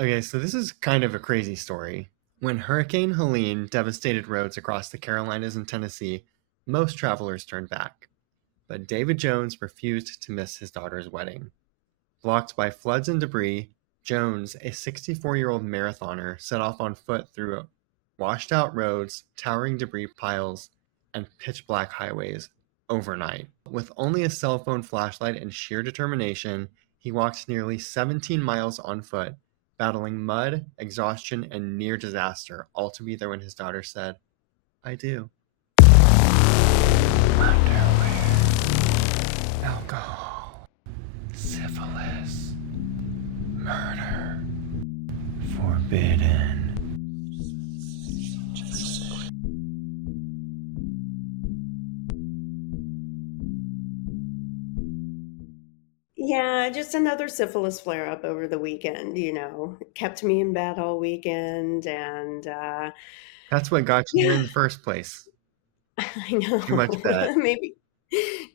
Okay, so this is kind of a crazy story. When Hurricane Helene devastated roads across the Carolinas and Tennessee, most travelers turned back. But David Jones refused to miss his daughter's wedding. Blocked by floods and debris, Jones, a 64-year-old marathoner, set off on foot through washed out roads, towering debris piles, and pitch black highways overnight. With only a cell phone flashlight and sheer determination, he walked nearly 17 miles on foot, battling mud, exhaustion, and near disaster, all to be there when his daughter said, I do. Underwear, alcohol, syphilis, murder, forbidden. Yeah, just another syphilis flare up over the weekend, kept me in bed all weekend. And That's what got you there yeah, in the first place. I Too much know. bet. Maybe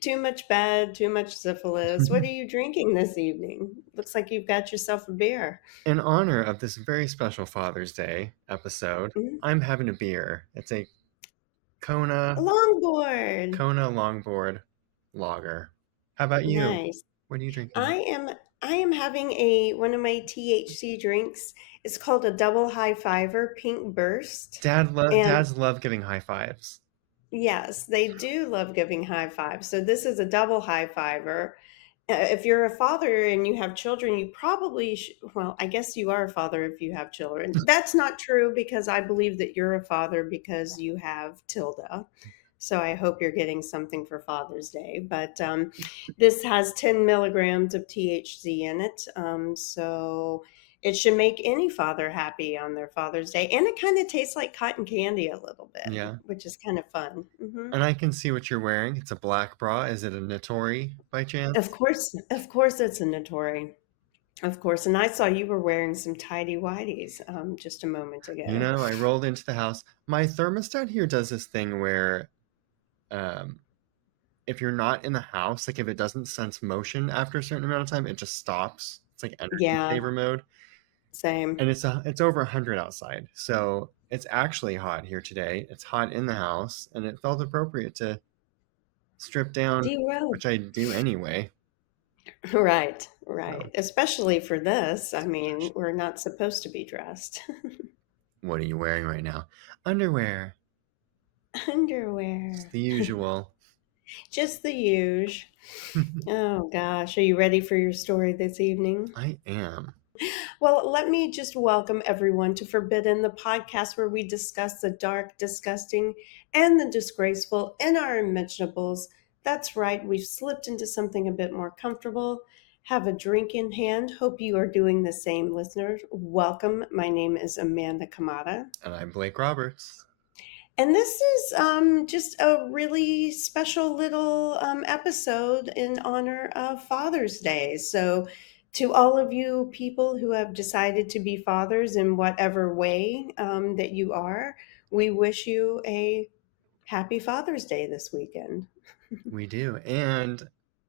too much bed, too much syphilis. What are you drinking this evening? Looks like you've got yourself a beer. In honor of this very special Father's Day episode, Mhm. I'm having a beer. It's a A Kona longboard. Kona Longboard Lager. How about you? Nice. What are you drinking? I am I am having a one of my THC drinks. It's called a double high fiver pink burst. And Dads love giving high fives. yes, they do love giving high fives. So this is a double high fiver. If you're a father and you have children, you probably well, I guess you are a father if you have children. That's not true because I believe that you're a father because you have Tilda. So I hope you're getting something for Father's Day. But this has 10 milligrams of THC in it. So it should make any father happy on their Father's Day. And it kind of tastes like cotton candy a little bit, Yeah. which is kind of fun. And I can see what you're wearing. It's a black bra. Is it a Natori by chance? Of course, it's a Notori. Of course, and I saw you were wearing some tidy whities just a moment You ago. know, I rolled into the house. My thermostat here does this thing where um, if you're not in the house, like if it doesn't sense motion after a certain amount of time, it just stops. It's like energy Yeah, saver mode. same. And it's over 100 outside. So it's actually hot here today. It's hot in the house, and it felt appropriate to strip down, Zero. which I do anyway. Right, So, right. Especially for this. I mean, we're not supposed to be dressed. what are you wearing right now? Underwear. It's Underwear. the usual. Just the huge. Oh gosh, are you ready for your story this evening? I am. Well, let me just welcome everyone to Forbidden, the podcast where we discuss the dark, disgusting, and the disgraceful in our unmentionables. That's right, we've slipped into something a bit more comfortable. Have a drink in hand. Hope you are doing the same, listeners. Welcome. My name is Amanda Kamada. And I'm Blake Roberts. And this is just a really special little episode in honor of Father's Day. So, to all of you people who have decided to be fathers in whatever way that you are, we wish you a happy Father's Day this weekend. We do. And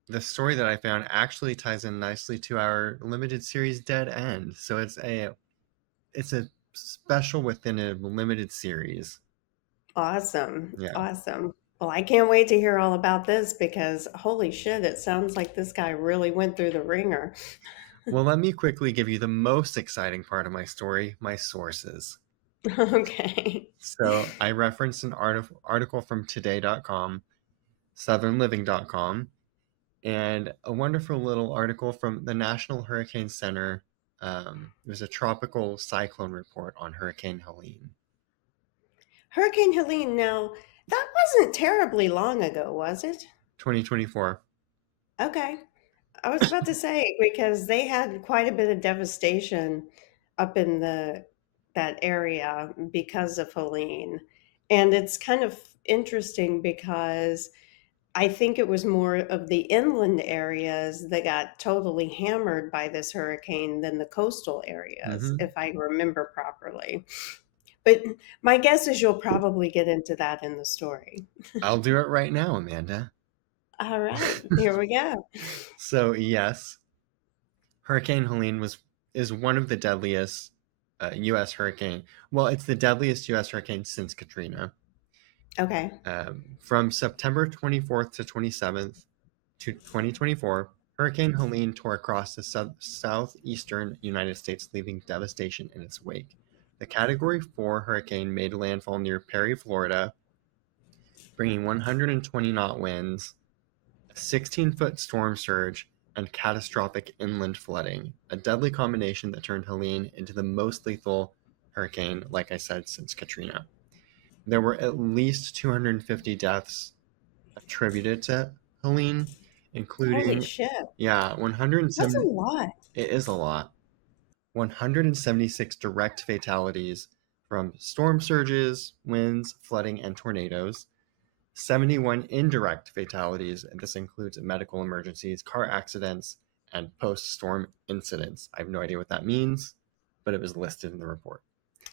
the story that I found actually ties in nicely to our limited series Dead End. So it's a special within a limited series. Awesome. Yeah. Awesome. Well, I can't wait to hear all about this because holy shit, it sounds like this guy really went through the ringer. Well, let me quickly give you the most exciting part of my story, my sources. Okay. So I referenced an article from today.com, southernliving.com, and a wonderful little article from the National Hurricane Center. It was a tropical cyclone report on Hurricane Helene. Hurricane Helene, now, that wasn't terribly long ago, was it? 2024. Okay. I was about to say because they had quite a bit of devastation up in the that area because of Helene. And it's kind of interesting because I think it was more of the inland areas that got totally hammered by this hurricane than the coastal areas, Hmm. if I remember properly. But my guess is you'll probably get into that in the story. I'll do it right now, Amanda. All right, here we go. So, yes, Hurricane Helene was is one of the deadliest U.S. hurricane. Well, it's the deadliest U.S. hurricane since Katrina. Okay. From September 24th to 27th to 2024, Hurricane Helene tore across the southeastern United States, leaving devastation in its wake. The Category 4 hurricane made landfall near Perry, Florida, bringing 120 knot winds, a 16-foot storm surge, and catastrophic inland flooding, a deadly combination that turned Helene into the most lethal hurricane, like I said, since Katrina. There were at least 250 deaths attributed to Helene, Holy including, shit. yeah, That's a 170. lot. It is a lot. 176 direct fatalities from storm surges, winds, flooding, and tornadoes. 71 indirect fatalities, and this includes medical emergencies, car accidents, and post storm incidents. I have no idea what that means, but it was listed in the report.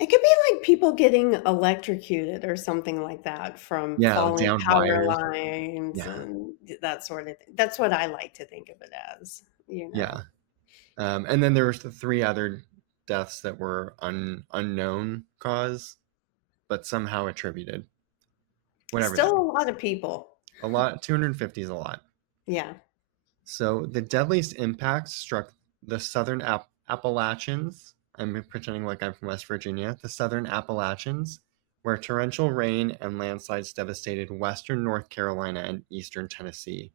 It could be like people getting electrocuted or something like that from Yeah, falling down power wires. lines Yeah, and that sort of thing. That's what I like to think of it as, you know. yeah. And then there was the three other deaths that were unknown cause, but somehow attributed, whatever that Still means. a lot of people. A lot, 250 is a lot. Yeah. So the deadliest impact struck the southern Appalachians. I'm pretending like I'm from West Virginia. The southern Appalachians, where torrential rain and landslides devastated western North Carolina and eastern Tennessee.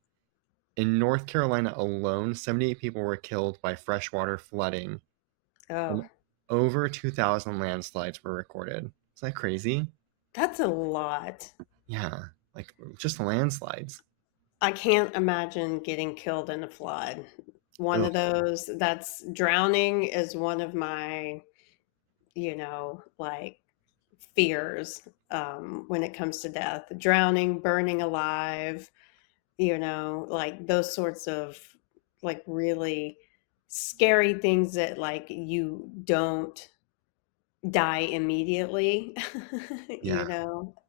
In North Carolina alone, 78 people were killed by freshwater flooding, Oh, and over 2,000 landslides were recorded. Is that crazy? that's a lot. Yeah, like just landslides. I can't imagine getting killed in a flood. One Ugh, of those, that's drowning is one of my, like fears when it comes to death. Drowning, burning alive, like those sorts of like really scary things that like you don't die immediately, yeah,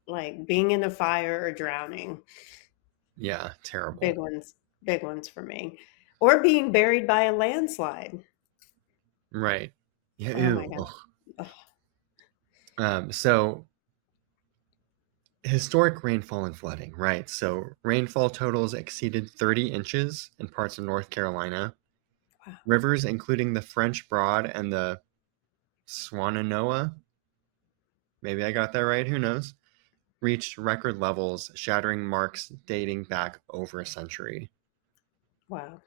like being in a fire or drowning. yeah, Big terrible. ones, big ones for me. Or being buried by a landslide. Right. Yeah, Oh my ew. God. Ugh. Ugh, So historic rainfall and flooding, right? So rainfall totals exceeded 30 inches in parts of North Carolina. wow. Rivers, including the French Broad and the Swananoa, maybe I got that right, who knows, reached record levels, shattering marks dating back over a century. Wow.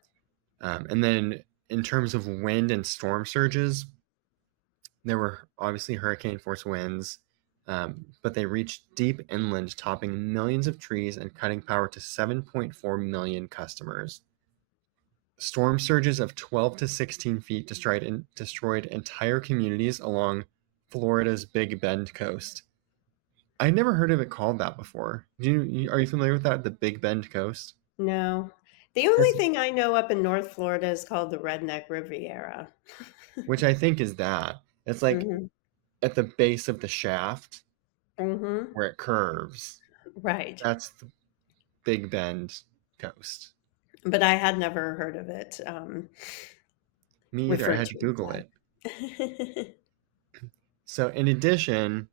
And then in terms of wind and storm surges, there were obviously hurricane force winds, but they reached deep inland, topping millions of trees and cutting power to 7.4 million customers. Storm surges of 12 to 16 feet destroyed entire communities along Florida's Big Bend coast. I never heard of it called that before. Are you familiar with that? The Big Bend coast? No. The only It's, thing I know up in North Florida is called the Redneck Riviera. which I think is that. It's like Hmm. at the base of the shaft Hmm. where it curves. Right. That's the Big Bend coast. But I had never heard of it Me either. I referred had to to as Google it. that. So, in addition,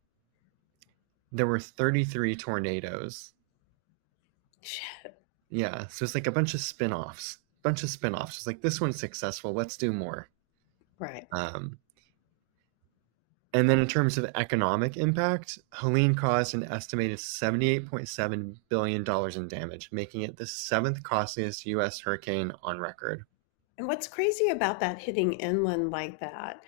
there were 33 tornadoes. Shit. Yeah, so it's like a bunch of spin-offs. Bunch of spin-offs. It's like this one's successful. Let's do more. Right. Um, and then in terms of economic impact, Helene caused an estimated $78.7 billion in damage, making it the seventh costliest U.S. hurricane on record. And what's crazy about that hitting inland like that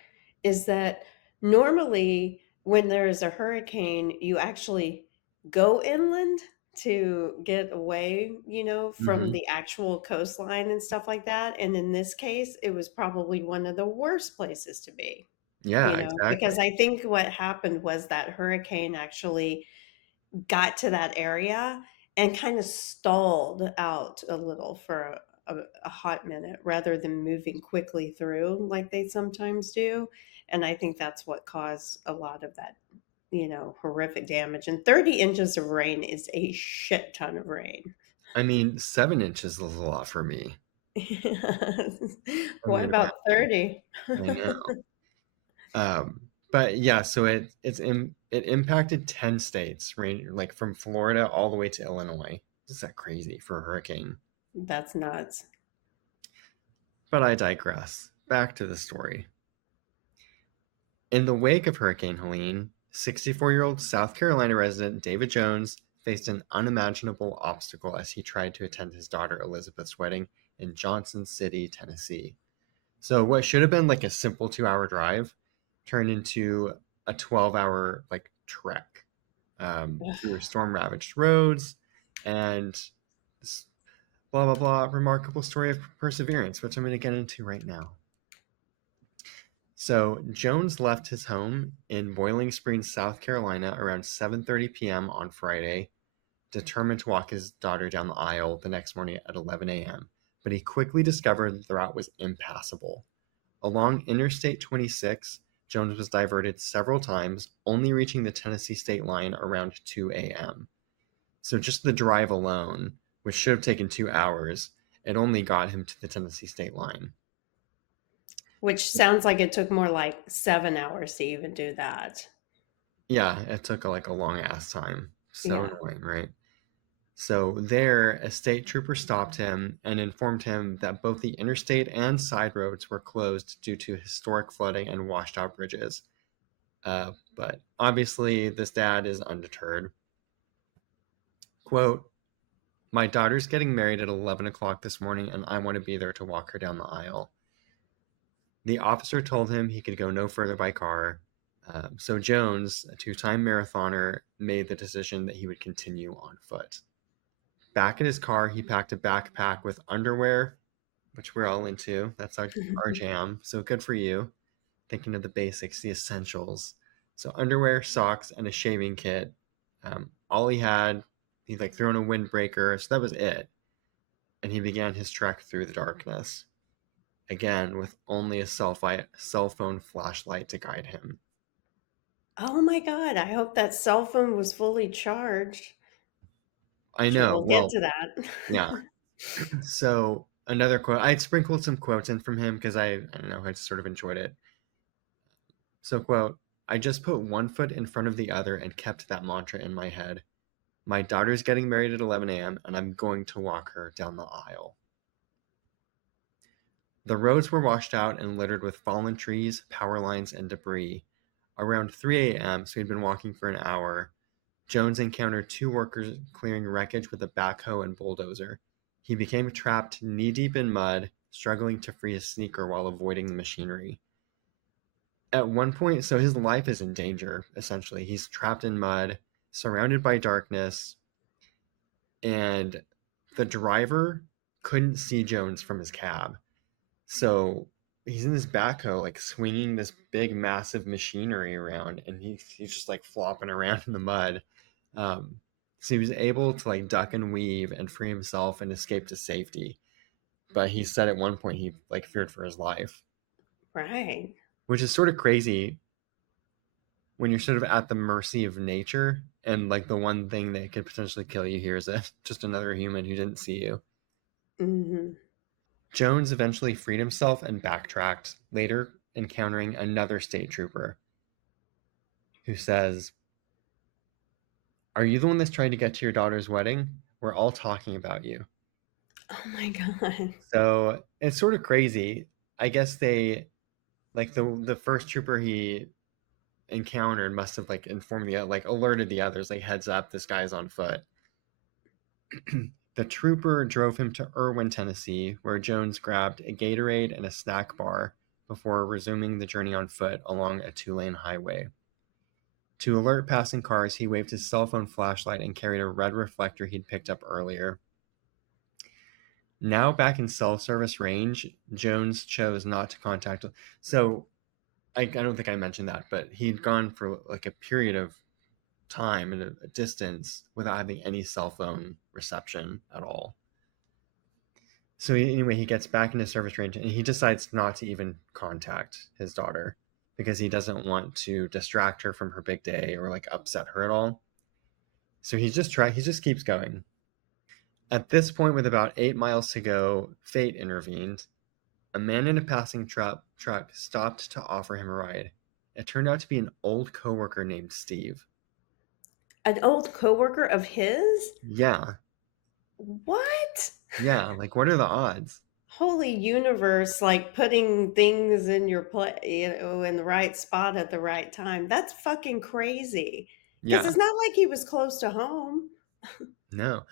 is that normally when there's a hurricane, you actually go inland to get away, from Hmm. the actual coastline and stuff like that. And in this case, it was probably one of the worst places to be, Yeah, because exactly. I think what happened was that hurricane actually got to that area and kind of stalled out a little for a hot minute rather than moving quickly through like they sometimes do. And I think that's what caused a lot of that, horrific damage. And 30 inches of rain is a shit ton of rain. I mean, 7 inches is a lot for me. What Unbelievable. about 30? I know. But yeah, so it impacted 10 states, like from Florida all the way to Illinois. Is that crazy for a hurricane? That's nuts. But I digress. Back to the story. In the wake of Hurricane Helene, 64-year-old South Carolina resident David Jones faced an unimaginable obstacle as he tried to attend his daughter Elizabeth's wedding in Johnson City, Tennessee. So what should have been like a simple 2-hour drive turned into a 12-hour like trek through storm ravaged roads and this blah blah blah remarkable story of perseverance, which I'm going to get into right now. So Jones left his home in Boiling Springs, South Carolina around 7:30 p.m. on Friday, determined to walk his daughter down the aisle the next morning at 11 a.m. But he quickly discovered the route was impassable. Along Interstate 26, Jones was diverted several times, only reaching the Tennessee state line around 2 a.m. So just the drive alone, which should have taken 2 hours, it only got him to the Tennessee state line. Which sounds like it took more like 7 hours to even do that. Yeah, it took like a long ass time. So Yeah. annoying, right? So there, a state trooper stopped him and informed him that both the interstate and side roads were closed due to historic flooding and washed out bridges. But obviously, this dad is undeterred. Quote, my daughter's getting married at 11 o'clock this morning, and I want to be there to walk her down the aisle. The officer told him he could go no further by car. So Jones, a 2-time marathoner, made the decision that he would continue on foot. Back in his car, he packed a backpack with underwear, which we're all into. That's our jam. So good for you. Thinking of the basics, the essentials. So underwear, socks, and a shaving kit. All he had, he like threw in a windbreaker. So that was it. And he began his trek through the darkness. Again, with only a cell phone flashlight to guide him. Oh my God. I hope that cell phone was fully charged. I Sure, know. we'll get Well, to that. yeah. So another quote. I sprinkled some quotes in from him because I don't know, I just sort of enjoyed it. So quote, I just put one foot in front of the other and kept that mantra in my head. My daughter's getting married at 11 a.m. and I'm going to walk her down the aisle. The roads were washed out and littered with fallen trees, power lines, and debris. Around 3 a.m., so he'd been walking for an hour, Jones encountered 2 workers clearing wreckage with a backhoe and bulldozer. He became trapped knee-deep in mud, struggling to free his sneaker while avoiding the machinery. At one point, so his life is in danger, essentially. He's trapped in mud, surrounded by darkness, and the driver couldn't see Jones from his cab. So he's in this backhoe, like swinging this big, massive machinery around, and he's just like flopping around in the mud. Um, so he was able to like duck and weave and free himself and escape to safety. But he said at one point he like feared for his life, Right. which is sort of crazy when you're sort of at the mercy of nature, and like the one thing that could potentially kill you here is just another human who didn't see you. Hmm. Jones eventually freed himself and backtracked, later encountering another state trooper who says, are you the one that's trying to get to your daughter's wedding? We're all talking about you. Oh my God. So it's sort of crazy. I guess they like the first trooper he encountered must have like informed the like alerted the others, like heads up, this guy's on foot. The trooper drove him to Irwin, Tennessee, where Jones grabbed a Gatorade and a snack bar before resuming the journey on foot along a 2-lane highway. To alert passing cars, he waved his cell phone flashlight and carried a red reflector he'd picked up earlier. Now back in cell service range, Jones chose not to contact. So I don't think I mentioned that, but he'd gone for like a period of time and a distance without having any cell phone reception at all. So anyway, he gets back into service range and he decides not to even contact his daughter because he doesn't want to distract her from her big day or like upset her at all. So he just keeps going. At this point, with about 8 miles to go, fate intervened. A man in a passing truck stopped to offer him a ride. It turned out to be an old coworker named Steve. An old coworker of his? Yeah, What? yeah, like what are the odds? Holy universe, like putting things in your play, in the right spot at the right time. That's fucking crazy. Because Yeah, it's not like he was close to home. no.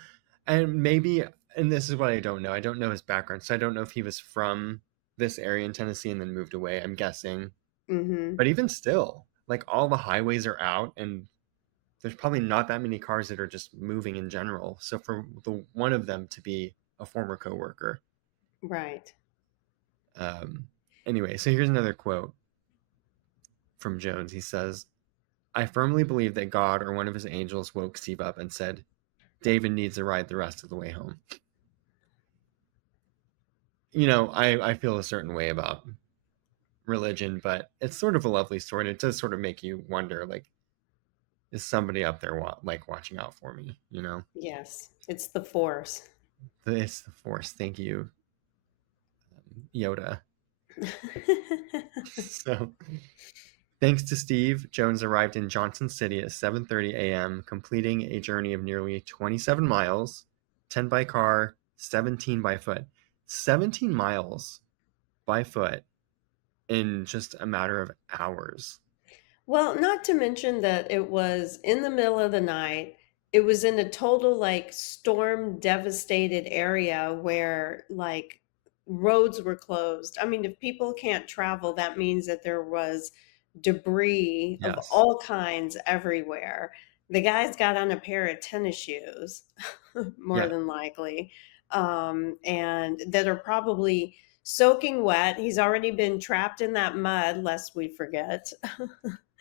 And maybe, and this is what I don't know. I don't know his background, so I don't know if he was from this area in Tennessee and then moved away. I'm guessing. Hmm. But even still, like all the highways are out and there's probably not that many cars that are just moving in general. So for the one of them to be a former coworker. Right. Um, anyway, so here's another quote from Jones. He says, I firmly believe that God or one of his angels woke Steve up and said, David needs a ride the rest of the way home. I feel a certain way about religion, but it's sort of a lovely story. And it does sort of make you wonder, like, is somebody up there like watching out for me? Yes. It's the force. It's the force. Thank you, Yoda. So, thanks to Steve, Jones arrived in Johnson City at 7:30 a.m., completing a journey of nearly 27 miles, 10 by car, 17 by foot. 17 miles by foot in just a matter of hours. Well, not to mention that it was in the middle of the night. It was in a total like storm devastated area where like roads were closed. I mean, if people can't travel, that means that there was debris of Yes. all kinds everywhere. The guy's got on a pair of tennis shoes, more Yeah. than likely, and that are probably soaking wet. He's already been trapped in that mud, lest we forget.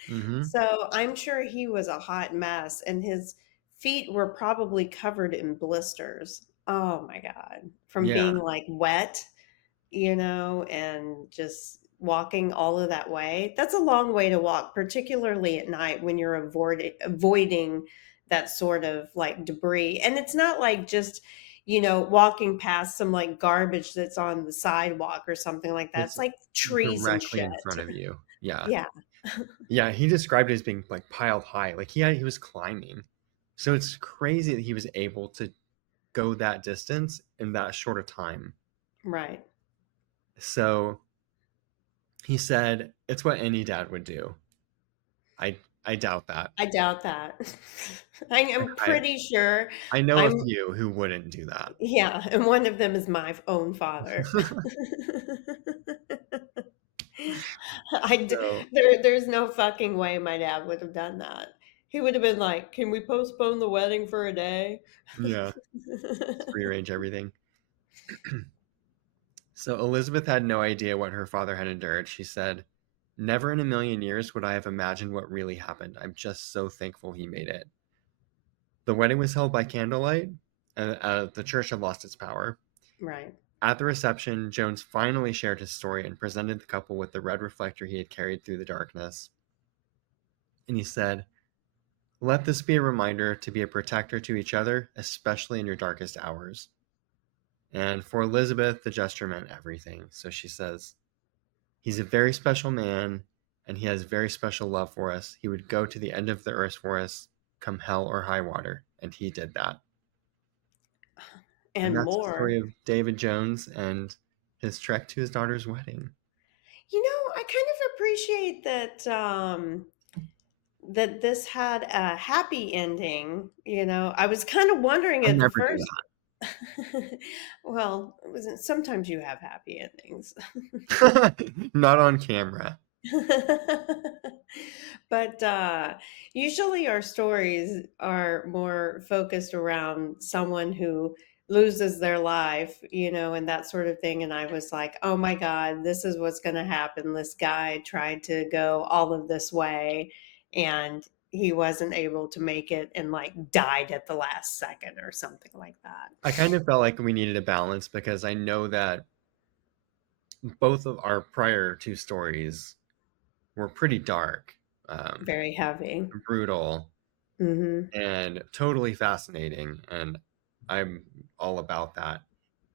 Mm-hmm. So I'm sure he was a hot mess, and his feet were probably covered in blisters. Oh my God. From Yeah. being like wet, and just walking all of that way. That's a long way to walk, particularly at night when you're avoiding that sort of like debris. And it's not like just, walking past some like garbage that's on the sidewalk or something like that. It's It's like trees and directly shit. in front of you. Yeah. Yeah, Yeah, he described it as being like piled high. Like he was climbing. So it's crazy that he was able to go that distance in that short a time. right. So he said it's what any dad would do. I doubt that. I doubt that. I am I pretty sure I know a I'm, few who wouldn't do that. yeah, and one of them is my own father. So There's no fucking way my dad would have done that. He would have been like, "Can we postpone the wedding for a day?" yeah, just rearrange everything. So Elizabeth had no idea what her father had endured. She said, never in a million years would I have imagined what really happened. I'm just so thankful he made it. The wedding was held by candlelight. The church had lost its power. Right. At the reception, Jones finally shared his story and presented the couple with the red reflector he had carried through the darkness. And he said, let this be a reminder to be a protector to each other, especially in your darkest hours. And for Elizabeth, the gesture meant everything. So she says, he's a very special man, and he has very special love for us. He would go to the end of the earth for us, come hell or high water. And he did that. And And that's the more. story of David Jones and his trek to his daughter's wedding. I kind of appreciate that that this had a happy ending. I was kind of wondering I at the never do first. Well, sometimes you have happy endings. that. Not on camera. But usually our stories are more focused around someone who loses their life, and that sort of thing. And I was like, oh my God, this is what's going to happen. This guy tried to go all of this way and he wasn't able to make it and like died at the last second or something like that. I kind of felt like we needed a balance because I know that both of our prior two stories were pretty dark, um, Very heavy. brutal, Hmm. and totally fascinating. And I'm all about that.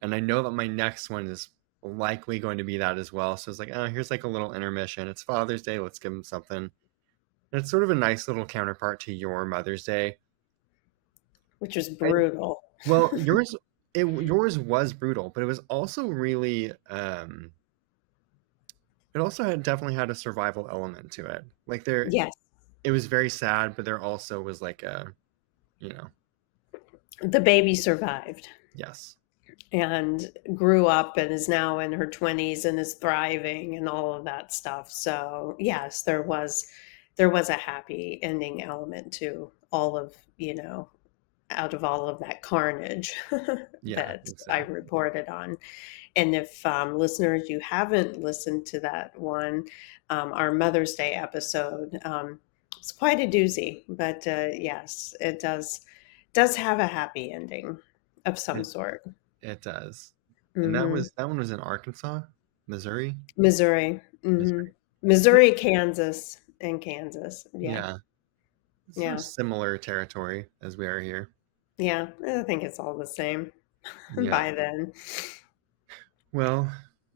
And I know that my next one is likely going to be that as well. So it's like, oh, here's like a little intermission. It's Father's Day. Let's give him something. And it's sort of a nice little counterpart to your Mother's Day. which was I, brutal. well, yours was brutal, but it was also really it also had definitely had a survival element to it. Like there, Yes, it was very sad, but there also was like a, you know, the baby survived yes, and grew up and is now in her 20s and is thriving and all of that stuff. So, yes, there was a happy ending element to all of, out of all of that carnage yeah, that I exactly. reported on. And if listeners, you haven't listened to that one, our Mother's Day episode, it's quite a doozy. But yes, it does have a happy ending of some It sort. it does. And Hmm. that one was in Arkansas, Missouri, Missouri, Missouri. Missouri, Kansas, and Kansas. Yeah, Yeah, sort of yeah, similar territory as we are here. yeah. I think it's all the same Yeah. by then. Well,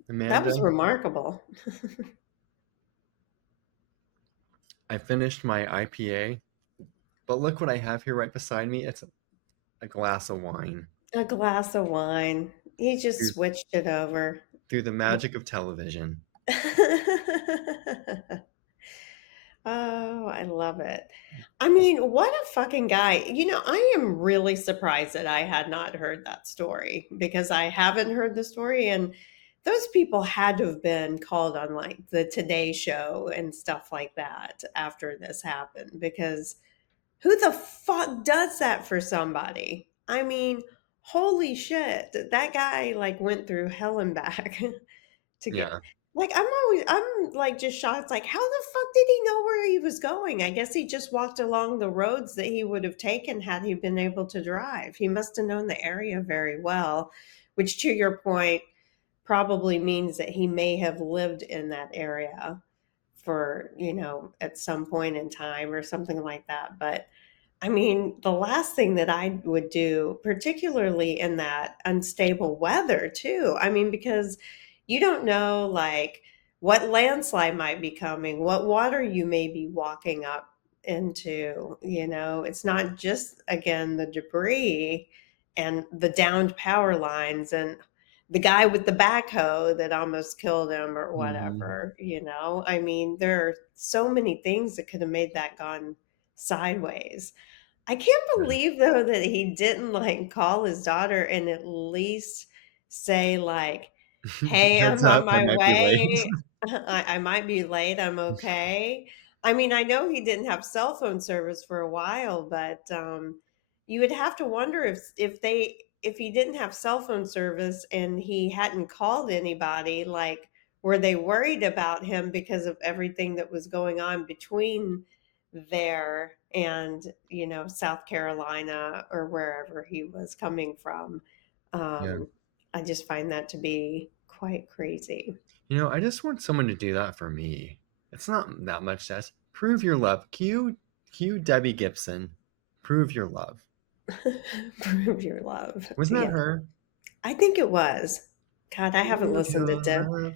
That Amanda, was remarkable. I finished my IPA, but look what I have here right beside me. It's a glass of wine A glass of wine. He just through, switched it over. through the magic of television. Oh, I love it. I mean, what a fucking guy. I am really surprised that I had not heard that story because I haven't heard the story. And those people had to have been called on like the Today Show and stuff like that after this happened because who the fuck does that for somebody? I mean, holy shit. That guy like went through hell and back to get Yeah. like I'm like just shocked. It's like, how the fuck did he know where he was going? I guess he just walked along the roads that he would have taken had he been able to drive. He must have known the area very well, which to your point probably means that he may have lived in that area for, at some point in time or something like that. But I mean, the last thing that I would do, particularly in that unstable weather, too. I mean, because you don't know like what landslide might be coming, what water you may be walking up into. It's not just, again, the debris and the downed power lines and the guy with the backhoe that almost killed him or Hmm. whatever. I mean, there are so many things that could have made that gone sideways. I can't believe though that he didn't like call his daughter and at least say like, "Hey, Heads I'm on up, I my might be late. way. I might be late. I'm okay." I mean, I know he didn't have cell phone service for a while, but you would have to wonder if he didn't have cell phone service and he hadn't called anybody, like were they worried about him because of everything that was going on between there and South Carolina or wherever he was coming from. Yeah. um, I just find that to be quite crazy. I just want someone to do that for me. It's not that much to ask. Prove your love. Cue Debbie Gibson. Prove your love. Prove your love. Wasn't that Yeah, her? I think it was. God, I haven't Prove listened to your Deb. love.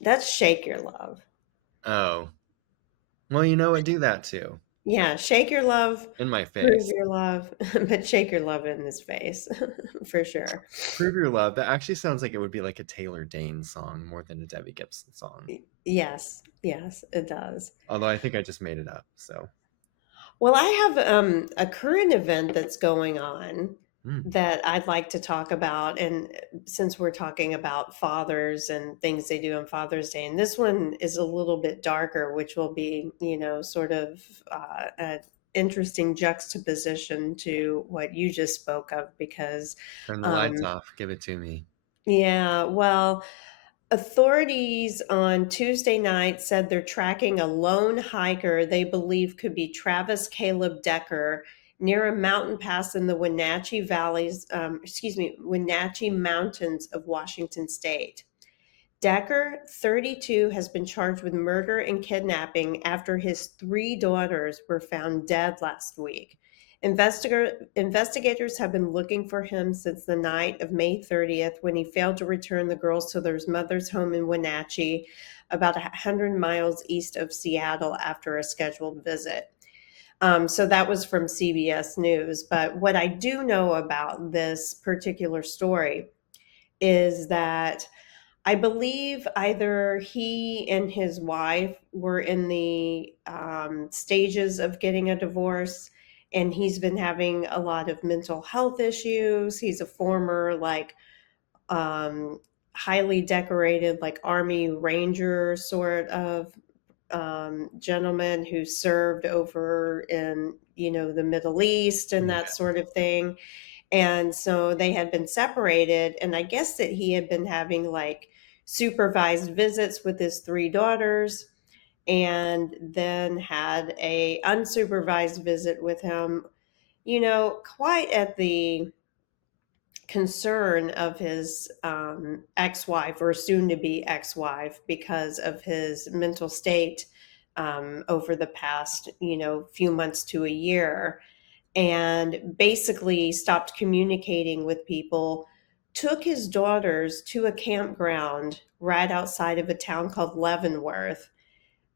That's Shake Your Love. Oh. Well, you know what? Do that too. Yeah, Shake Your Love, In my Prove face. Your Love, but Shake Your Love in his face for sure. Prove your love. That actually sounds like it would be like a Taylor Dane song more than a Debbie Gibson song. Yes, yes, it does. Although I think I just made it up. So, Well, I have a current event that's going on mm, that I'd like to talk about. And since we're talking about fathers and things they do on Father's Day, and this one is a little bit darker, which will be, sort of an interesting juxtaposition to what you just spoke of, because, turn the lights um, off. Give it to me. yeah, well, authorities on Tuesday night said they're tracking a lone hiker they believe could be Travis Caleb Decker near a mountain pass in the Wenatchee Mountains of Washington State. Decker, 32, has been charged with murder and kidnapping after his three daughters were found dead last week. Investigators have been looking for him since the night of May 30th when he failed to return the girls to their mother's home in Wenatchee, about 100 miles east of Seattle, after a scheduled visit. So that was from CBS News. But what I do know about this particular story is that I believe either he and his wife were in the stages of getting a divorce, and he's been having a lot of mental health issues. He's a former, like, um, highly decorated, like, Army Ranger sort of gentleman who served over in, the Middle East and that Yeah. sort of thing. And so they had been separated, and I guess that he had been having, like, supervised visits with his three daughters, and then had a unsupervised visit with him, quite at the concern of his ex-wife, or soon to be ex-wife, because of his mental state over the past, few months to a year, and basically stopped communicating with people, took his daughters to a campground right outside of a town called Leavenworth,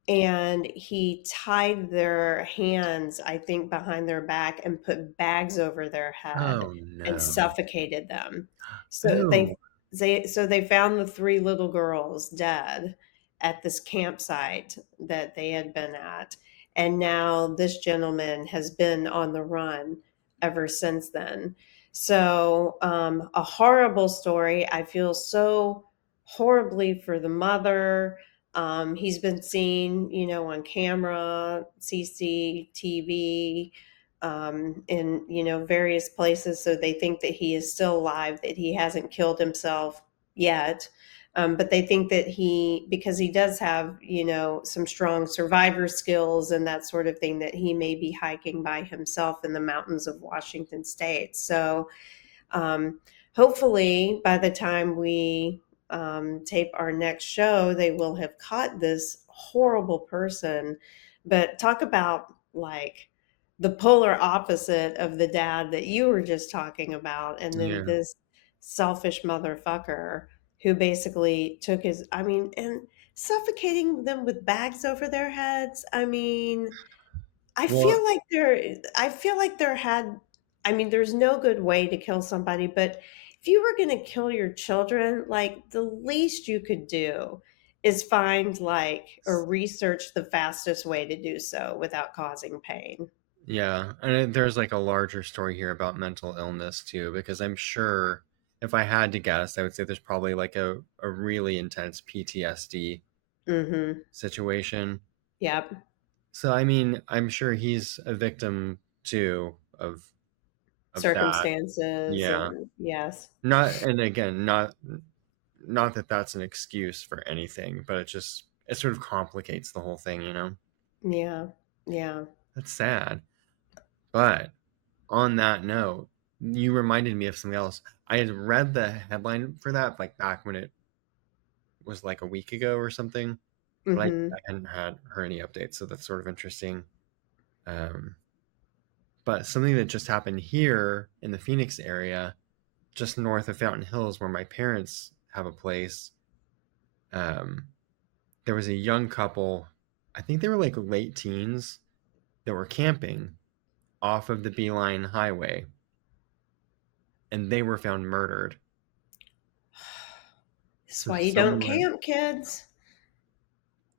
and he tied their hands, I think, behind their back, and put bags over their head Oh and no. suffocated them. So Oh. they found the three little girls dead at this campsite that they had been at, and now this gentleman has been on the run ever since then. So, a horrible story. I feel so horribly for the mother. He's been seen, on camera, CCTV, in, various places. So they think that he is still alive, that he hasn't killed himself yet. But they think that because he does have, some strong survivor skills and that sort of thing, that he may be hiking by himself in the mountains of Washington State. So, um, hopefully, by the time we tape our next show, they will have caught this horrible person. But talk about, like, the polar opposite of the dad that you were just talking about, and then Yeah. this selfish motherfucker who basically took his, I mean, and suffocating them with bags over their heads. I mean, Well, I feel like there had I mean, there's no good way to kill somebody, but if you were gonna kill your children, like, the least you could do is find, like, or research the fastest way to do so without causing pain. yeah, and there's like a larger story here about mental illness too, because I'm sure if I had to guess, I would say there's probably like a really intense PTSD Mhm. situation. Yep. So I mean, I'm sure he's a victim too of that. Circumstances, Yeah. and yes. Not, and again, not that that's an excuse for anything, but it sort of complicates the whole thing, you know. Yeah. Yeah. That's sad. But on that note, you reminded me of something else. I had read the headline for that like back when it was like a week ago or something, but I Mhm. hadn't had heard any updates, so that's sort of interesting. Um, but something that just happened here in the Phoenix area, just north of Fountain Hills, where my parents have a place. Um, there was a young couple, I think they were like late teens, that were camping off of the Beeline Highway, and they were found murdered. That's So why you don't someone, camp, kids.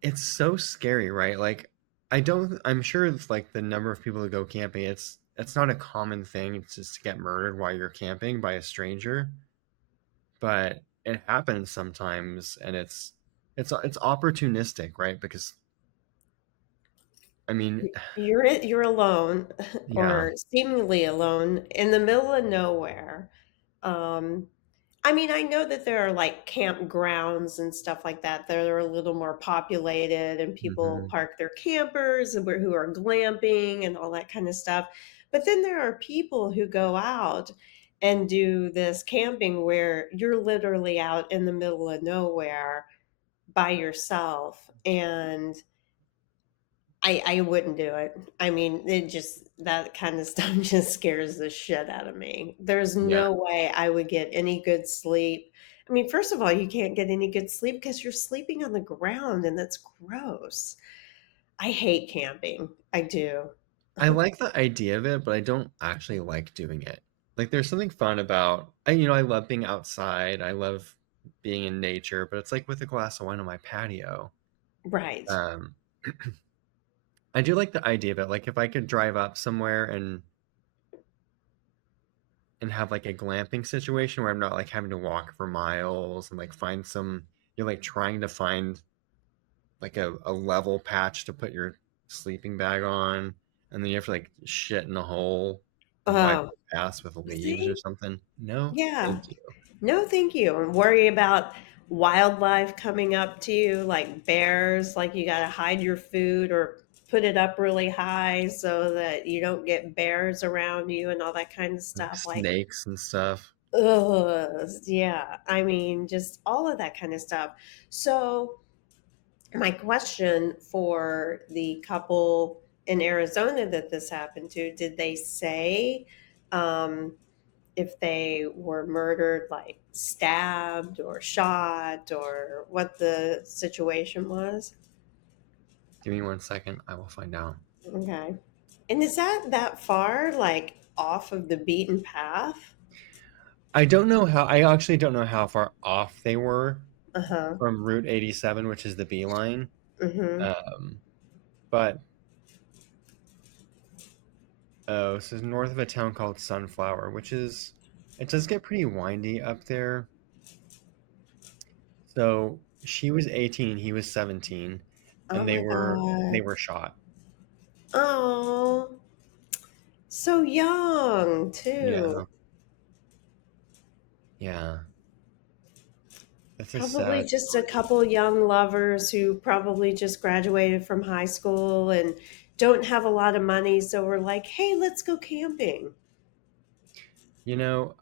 it's so scary, right? Like, I'm sure it's like the number of people that go camping, it's not a common thing just to get murdered while you're camping by a stranger, but it happens sometimes, and it's opportunistic, right? Because I mean, You're alone, yeah. or seemingly alone in the middle of nowhere. Um, I mean, I know that there are, like, campgrounds and stuff like that that are a little more populated, and people Hmm. park their campers, and who are glamping and all that kind of stuff. But then there are people who go out and do this camping where you're literally out in the middle of nowhere by yourself. And I wouldn't do it. I mean, it just that kind of stuff just scares the shit out of me. There's Yeah. no way I would get any good sleep. I mean, first of all, you can't get any good sleep because you're sleeping on the ground and that's gross. I hate camping. I do. I like the idea of it, but I don't actually like doing it. Like there's something fun about I love being outside. I love being in nature, but it's like with a glass of wine on my patio. Right. Um I do like the idea of it. Like if I could drive up somewhere and have like a glamping situation where I'm not like having to walk for miles and like find some you're like trying to find like a level patch to put your sleeping bag on, and then you have to like shit in a hole and wipe Oh, the ass with leaves or see? something. No, Yeah. thank you. No, thank you. And worry about wildlife coming up to you, like bears, like you got to hide your food or put it up really high so that you don't get bears around you and all that kind of Like stuff. Like, snakes and stuff. ugh, yeah. I mean, just all of that kind of stuff. So, my question for the couple in Arizona that this happened to, did they say, um, if they were murdered, like stabbed or shot, or what the situation was? Give me 1 second, I will find out. Okay. And is that far, like off of the beaten path? I actually don't know how far off they were Uh huh. from Route 87, which is the Beeline. Mm-hmm. Um, but oh, this is north of a town called Sunflower, which is it does get pretty windy up there. So she was 18, he was 17, Oh and my they God. were shot. Oh, so young too. Yeah, yeah. It's a Probably sad just a story. couple young lovers who probably just graduated from high school and don't have a lot of money. So we're like, hey, let's go camping.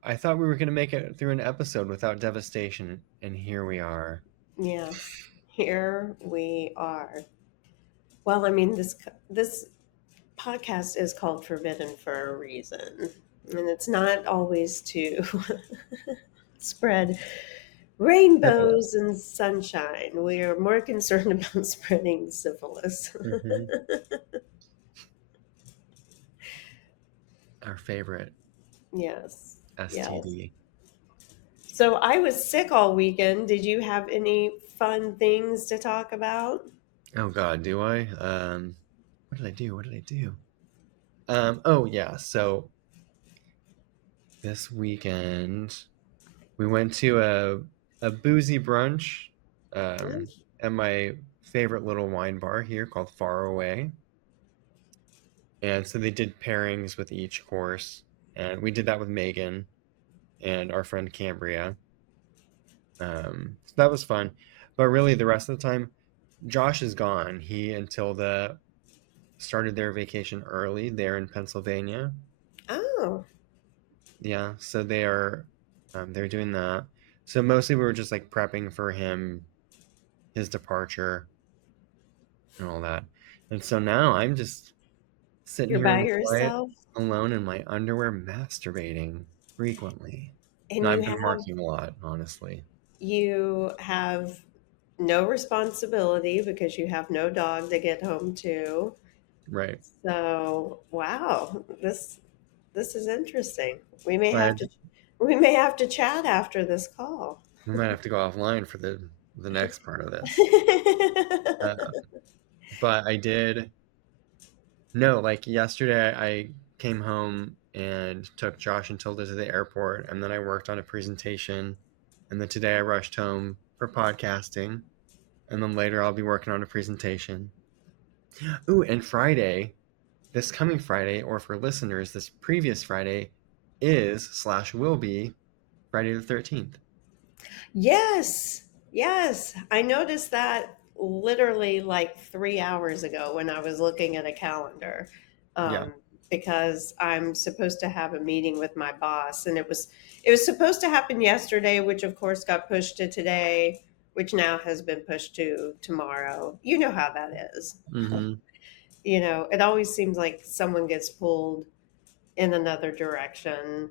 I thought we were gonna make it through an episode without devastation, and here we are. Yeah, here we are. Well, I mean, this podcast is called Forbidden for a reason, and it's not always to spread Syphilis. rainbows and sunshine. We are more concerned about spreading syphilis. Hmm. Our favorite Yes, yes. STD. So I was sick all weekend. Did you have any fun things to talk about? Oh God, do I? What did I do? What did I do? Oh yeah. So this weekend we went to a boozy brunch Oh, um, at my favorite little wine bar here called Far Away. And so they did pairings with each course, and we did that with Megan and our friend Cambria. So that was fun. But really, the rest of the time, Josh is gone. He until the started their vacation early there in Pennsylvania. oh, Yeah, so they're doing that. So mostly we were just like prepping for him, his departure, and all that. And so now I'm just sitting you're here in by the quiet, yourself alone in my underwear, masturbating frequently. and No, I've been marking a lot, honestly. you have no responsibility because you have no dog to get home to. Right. So, wow, this is interesting. We may I have had to we may have to chat after this call. We might have to go offline for the next part of this. Uh, but I did no, like yesterday I came home and took Josh and Tilda to the airport, and then I worked on a presentation, and then today I rushed home for podcasting, and then later I'll be working on a presentation. Ooh, and Friday, this coming Friday, or for listeners, this previous Friday is slash will be Friday the 13th. Yes, yes. I noticed that literally like 3 hours ago when I was looking at a calendar, Yeah. um, because I'm supposed to have a meeting with my boss, and it was supposed to happen yesterday, which of course got pushed to today, which now has been pushed to tomorrow. You know how that is. Mm-hmm. It always seems like someone gets pulled in another direction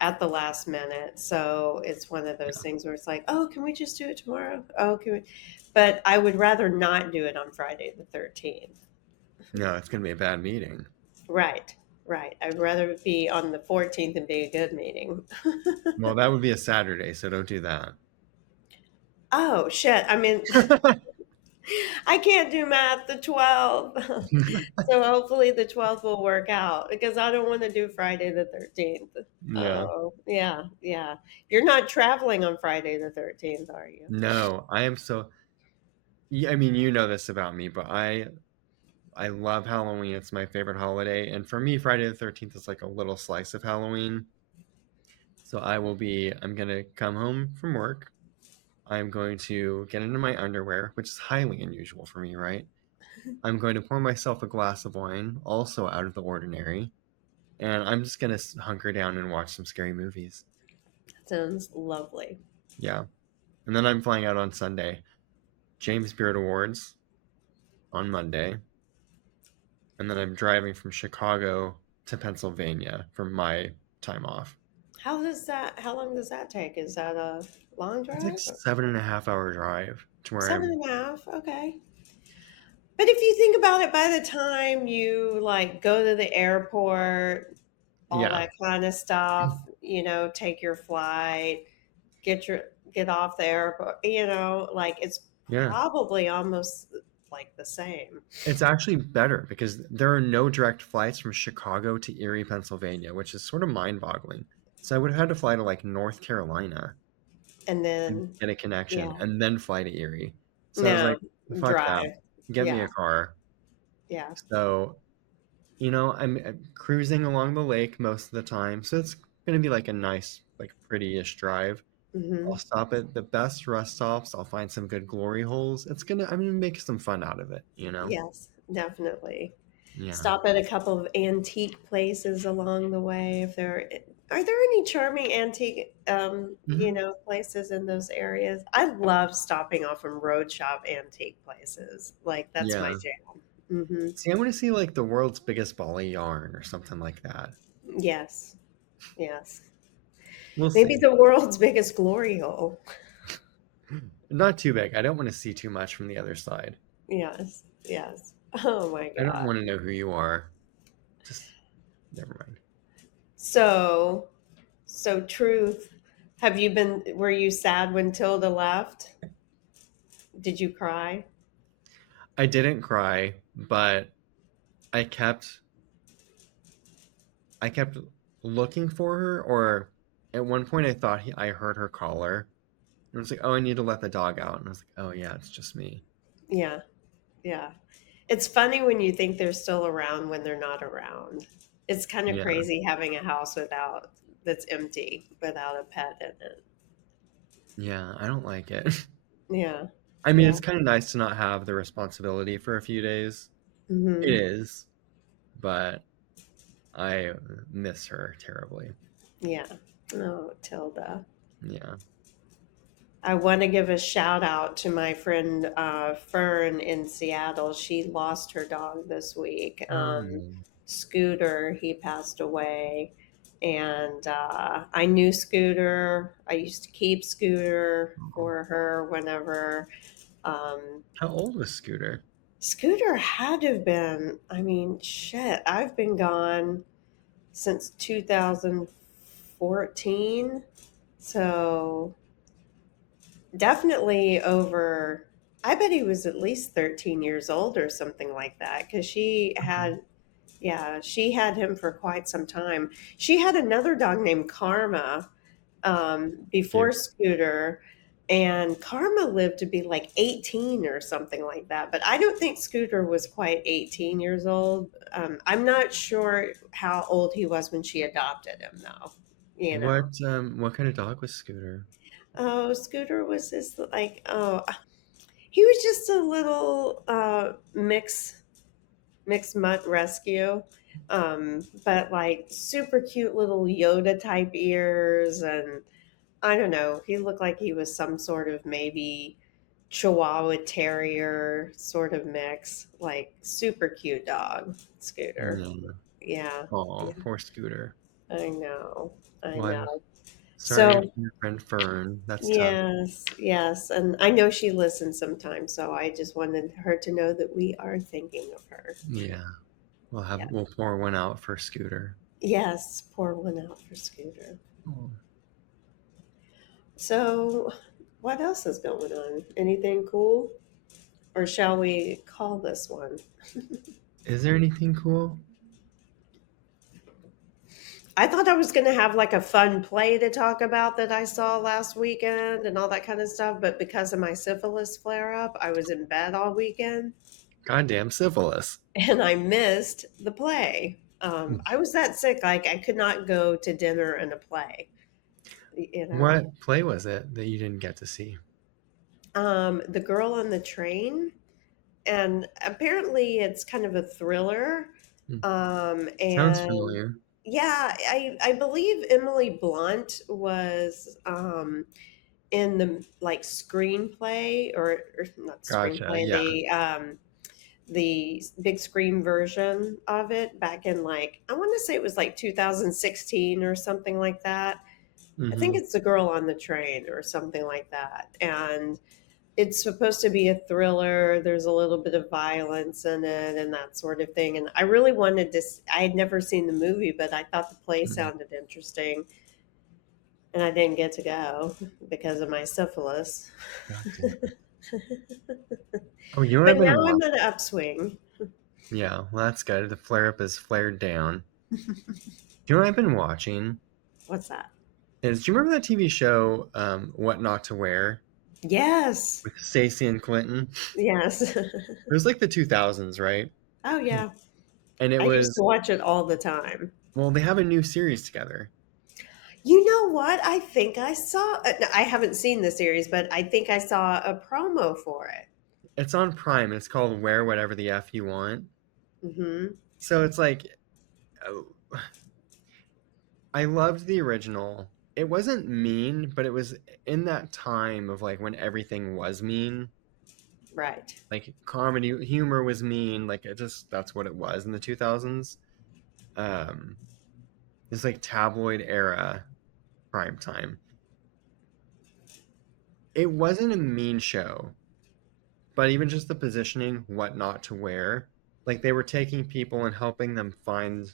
at the last minute. So it's one of those Yeah. things where it's like, oh, can we just do it tomorrow? Oh, can we? But I would rather not do it on Friday the 13th. No, it's gonna be a bad meeting. Right, right. I'd rather it be on the 14th and be a good meeting. Well, that would be a Saturday, so don't do that. Oh, shit. I mean, I can't do math the 12th. So hopefully the 12th will work out because I don't want to do Friday the 13th. Yeah. Oh, yeah, yeah. You're not traveling on Friday the 13th, are you? No, I am so. Yeah, I mean, you know this about me, but I love Halloween. It's my favorite holiday, and for me, Friday the 13th is like a little slice of Halloween. So I'm gonna come home from work. I'm going to get into my underwear, which is highly unusual for me, right? I'm going to pour myself a glass of wine, also out of the ordinary, and I'm just gonna hunker down and watch some scary movies. Sounds lovely. Yeah. And then I'm flying out on Sunday. James Beard Awards on Monday. And then I'm driving from Chicago to Pennsylvania for my time off. How long does that take? Is that a long It's like drive? 7.5 hour drive to where Seven I'm. and a half? Okay. But if you think about it, by the time you like go to the airport, all Yeah. that kind of stuff, take your flight, get your get off the airport, like it's Yeah. probably almost like the same. It's actually better because there are no direct flights from Chicago to Erie, Pennsylvania, which is sort of mind-boggling. So I would have had to fly to like North Carolina And and then, get a connection yeah, and then fly to Erie. So I was no, like, fuck that. drive. Get me Yeah, a car. yeah. So, I'm cruising along the lake most of the time. So it's going to be like a nice, like pretty-ish drive. Hmm. I'll stop at the best rest stops. I'll find some good glory holes. I'm gonna make some fun out of it. Yes, definitely. Yeah. Stop at a couple of antique places along the way. If there are there any charming antique, Hmm. places in those areas? I love stopping off and road shop antique places. Like that's my Yeah. jam. Hmm. See, I want to see like the world's biggest ball of yarn or something like that. Yes, yes. We'll Maybe see. the world's biggest glory hole. Not too big. I don't want to see too much from the other side. Yes, yes. Oh my I don't God. want to know who you are. Just never mind. So, so truth. Were you sad when Tilda left? Did you cry? I didn't cry, but I kept I kept looking for her, or at one point I thought I heard her call her. And I was like, oh, I need to let the dog out. And I was like, oh, yeah, it's just me. Yeah, yeah. It's funny when you think they're still around when they're not around. It's kind of Yeah. crazy having a house that's empty without a pet in it. Yeah, I don't like it. Yeah, I mean, yeah. it's kind of nice to not have the responsibility for a few days. It Hmm. is, but I miss her terribly. Yeah. Oh, Tilda. Yeah. I want to give a shout out to my friend Fern in Seattle. She lost her dog this week. Oh, Scooter, he passed away. And I knew Scooter. I used to keep Scooter for her whenever. how old was Scooter? Scooter had to have been, I mean, shit, I've been gone since 2014. So definitely over, I bet he was at least 13 years old or something like that because yeah, she had him for quite some time. She had another dog named Karma before Cute. Scooter, and Karma lived to be like 18 or something like that. But I don't think Scooter was quite 18 years old. I'm not sure how old he was when she adopted him, though. You know, What kind of dog was Scooter? oh, Scooter was just like, oh, he was just a little mixed mutt rescue. But like super cute little Yoda type ears, and I don't know. He looked like he was some sort of maybe Chihuahua Terrier sort of mix, like super cute dog, Scooter. Mm. Yeah, Oh, yeah, poor Scooter. I know, I Well, I'm know. sorry to So hear your friend Fern. That's tough. yes, yes, and I know she listens sometimes, so I just wanted her to know that we are thinking of her. Yeah. Yeah. We'll pour one out for Scooter. Yes, pour one out for Scooter. Oh. So, what else is going on? Anything cool? Or shall we call this one? Is there anything cool? I thought I was going to have like a fun play to talk about that I saw last weekend and all that kind of stuff, but because of my syphilis flare up, I was in bed all weekend Goddamn syphilis. and I missed the play. I was that sick, like I could not go to dinner and a play, you know. What play was it that you didn't get to see? The Girl on the Train, and apparently it's kind of a thriller. Hmm. Sounds And familiar. yeah, I believe Emily Blunt was in the like screenplay or not Gotcha. screenplay, Yeah. the big screen version of it back in like I want to say it was like 2016 or something like that. I think Hmm. it's The Girl on the Train or something like that. And it's supposed to be a thriller. There's a little bit of violence in it and that sort of thing. And I really wanted to, I had never seen the movie, but I thought the play sounded interesting. And I didn't get to go because of my syphilis. Gotcha. Oh, you know what But I've now been I'm watching? in an upswing. Yeah, well, that's good. The flare up is flared down. Do you know what I've been watching? What's that? Do you remember that TV show, What Not to Wear, Yes. with Stacey and Clinton? Yes. It was like the 2000s, right? Oh, yeah. And it I used was, to watch it all the time. well, they have a new series together. You know what? I think I saw, no, I haven't seen the series, but I think I saw a promo for it. It's on Prime. It's called Wear Whatever the F You Want. Hmm. So it's like, oh, I loved the original. It wasn't mean, but it was in that time of like when everything was mean. Right. Like comedy humor was mean. Like it just that's what it was in the 2000s. Um, it's like tabloid era prime time. It wasn't a mean show, but even just the positioning, what not to wear, like they were taking people and helping them find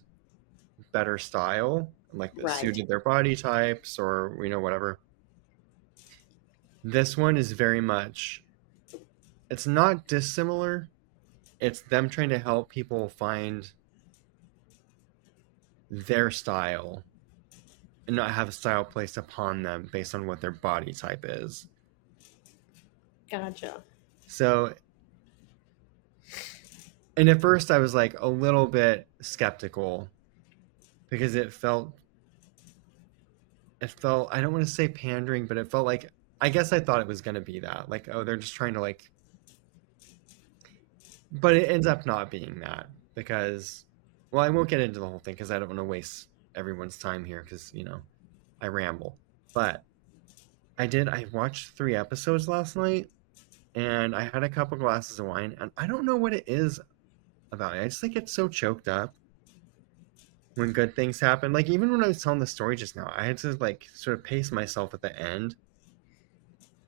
better style, like that Right. suited their body types or whatever. This one is very much, it's not dissimilar. It's them trying to help people find their style and not have a style placed upon them based on what their body type is. Gotcha. So, and at first I was like a little bit skeptical because it felt I don't want to say pandering, but it felt like I guess I thought it was going to be that. Like, oh, they're just trying to like, but it ends up not being that because, well, I won't get into the whole thing because I don't want to waste everyone's time here because, I ramble. But I watched 3 episodes last night and I had a couple glasses of wine and I don't know what it is about it. I just think it's so choked up when good things happen. Like even when I was telling the story just now, I had to like sort of pace myself at the end.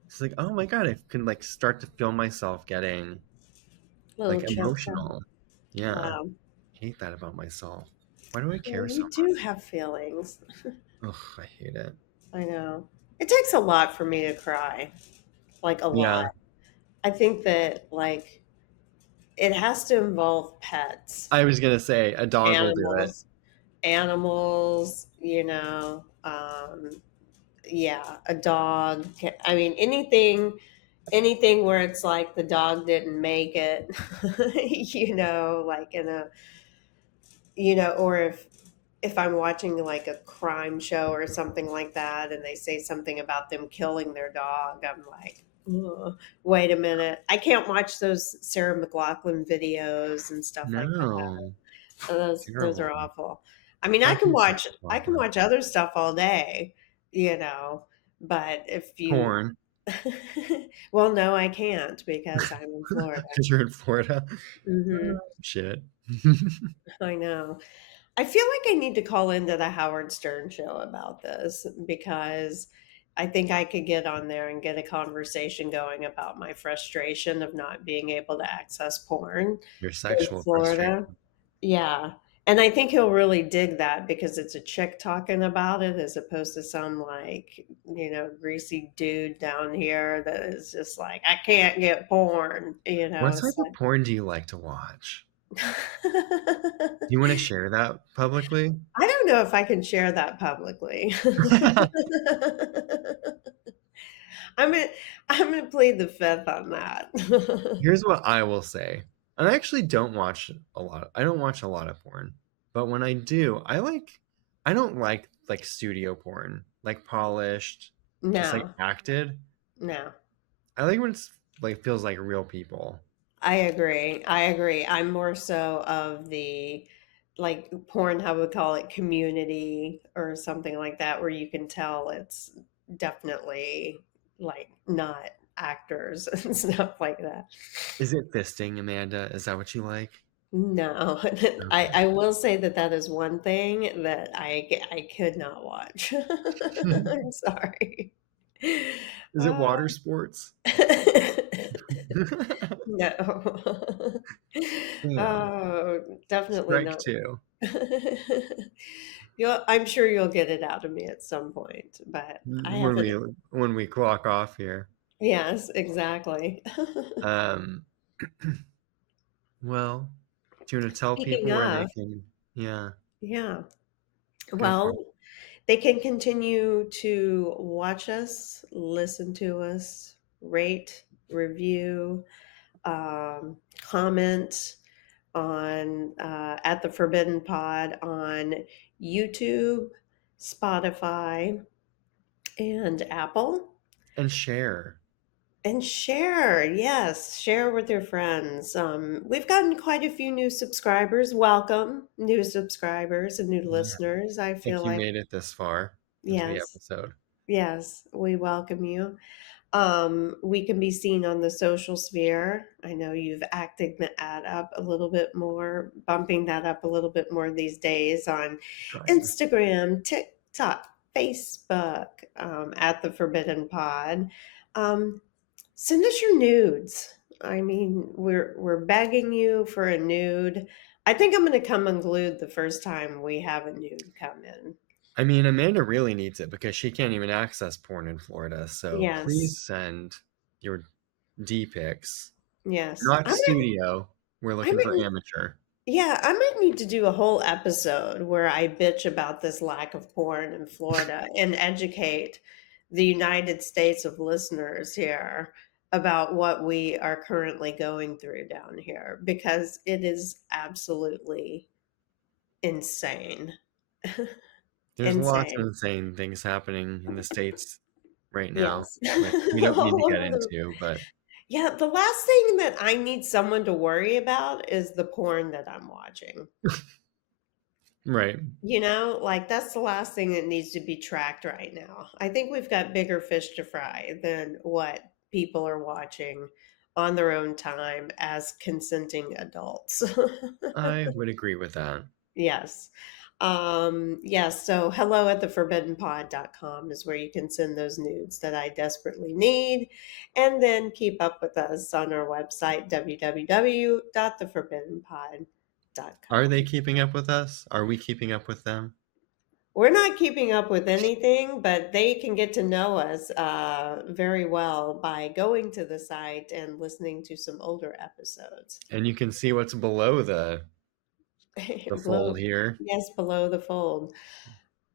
It's like, oh my God, I can like start to feel myself getting A little like choked up. emotional. Yeah. Wow. Hate that about myself. Why do I Well, care so we do much? have feelings. Ugh, I hate it. I know. It takes a lot for me to cry. Like a Yeah. lot. I think that like it has to involve pets, I was gonna say a dog will do it. animals, animals, yeah, a dog. I mean, anything where it's like the dog didn't make it, like in a, or if I'm watching like a crime show or something like that and they say something about them killing their dog, I'm like, "Ugh, wait a minute. I can't watch those Sarah McLachlan videos and stuff like that. No. Those are Terrible. awful. I mean, How can you I can Lachlan? watch other stuff all day, you know, but if you Porn. Well, no, I can't because I'm in Florida. Because you're in Florida? Hmm. Shit. I know. I feel like I need to call into the Howard Stern show about this because I think I could get on there and get a conversation going about my frustration of not being able to access porn Your in sexual Florida. frustration. Yeah. And I think he'll really dig that because it's a chick talking about it as opposed to some like, greasy dude down here that is just like, I can't get porn, What type so. of porn do you like to watch? Do you want to share that publicly? I don't know if I can share that publicly. I'm gonna I'm gonna plead the fifth on that. Here's what I will say. I actually don't watch I don't watch a lot of porn. But when I do, I don't like studio porn, like polished, just like No, acted. no. I like when it's like feels like real people. I agree. I agree. I'm more so of the like Pornhub would call it community or something like that, where you can tell it's definitely like not actors and stuff like that. Is it fisting, Amanda? Is that what you like? No, I will say that that is one thing that I could not watch. I'm sorry. Is it Uh, water sports? no. Damn. Oh, definitely Strike not. two. I'm sure you'll get it out of me at some point, but I When haven't. we clock off here. Yes, exactly. Um, well, do you want to tell Speaking people where they of, can? Yeah, yeah. go for Well, it. they can continue to watch us, listen to us, rate, review, comment on at the Forbidden Pod on YouTube, Spotify, and Apple. And share. And share, yes, share with your friends. We've gotten quite a few new subscribers. Welcome, new subscribers and new Yeah, listeners. I if feel you like, made it this far into the yes, episode. yes, we welcome you. We can be seen on the social sphere. I know you've acted that up a little bit more, bumping that up a little bit more these days on Trying. Instagram, TikTok, Facebook, at the Forbidden Pod. Um, Send us your nudes. I mean, we're begging you for a nude. I think I'm going to come unglued the first time we have a nude come in. I mean, Amanda really needs it because she can't even access porn in Florida. So Yes, please send your D pics. yes. Not studio. We're I looking for might, amateur. yeah, I might need to do a whole episode where I bitch about this lack of porn in Florida and educate the United States of listeners here about what we are currently going through down here because it is absolutely insane. There's lots of Insane. insane things happening in the States right now, Yes. which we don't need to All get over the into, but Yeah, the last thing that I need someone to worry about is the porn that I'm watching. right. Like that's the last thing that needs to be tracked right now. I think we've got bigger fish to fry than what people are watching on their own time as consenting adults. I would agree with that. Yes. Yes. So hello at theforbiddenpod.com is where you can send those nudes that I desperately need. And then keep up with us on our website, Are www.theforbiddenpod.com. they keeping up with us? Are we keeping up with them? We're not keeping up with anything, but they can get to know us very well by going to the site and listening to some older episodes. And you can see what's below the Below, fold here. yes, below the fold.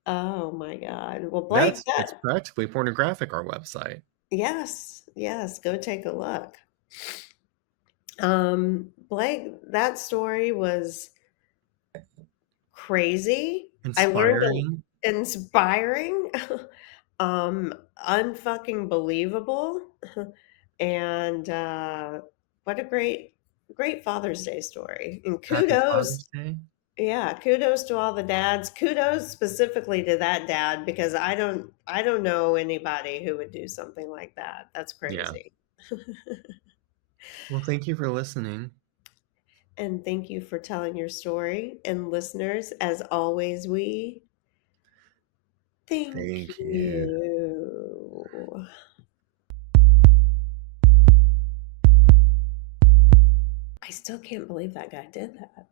Oh my God. Well, Blake, It's practically pornographic, our website. yes, yes, go take a look. Blake, that story was crazy. I learned Inspiring. inspiring, unfucking believable, and what a great Father's Day story. And Happy kudos, Father's Day. Yeah, kudos to all the dads. Kudos specifically to that dad because I don't know anybody who would do something like that. That's Yeah. crazy. Well, thank you for listening. And thank you for telling your story. And listeners, as always, we thank Thank you. you. I still can't believe that guy did that.